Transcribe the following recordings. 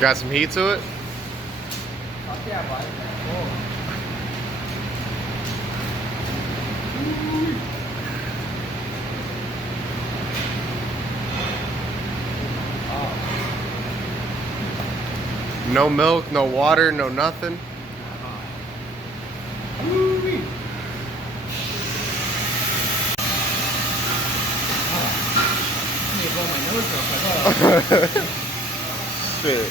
Got some heat to it? Fuck yeah, buddy. Oh. No milk, no water, no nothing. I need to blow my nose real quick. Shit.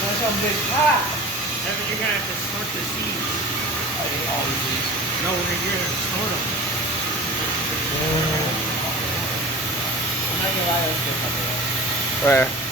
That's some big pop. Then you're gonna have to sort the seeds. I ate all these seeds. No, then you're gonna sort them. I'm not gonna lie, let's get something else. Right.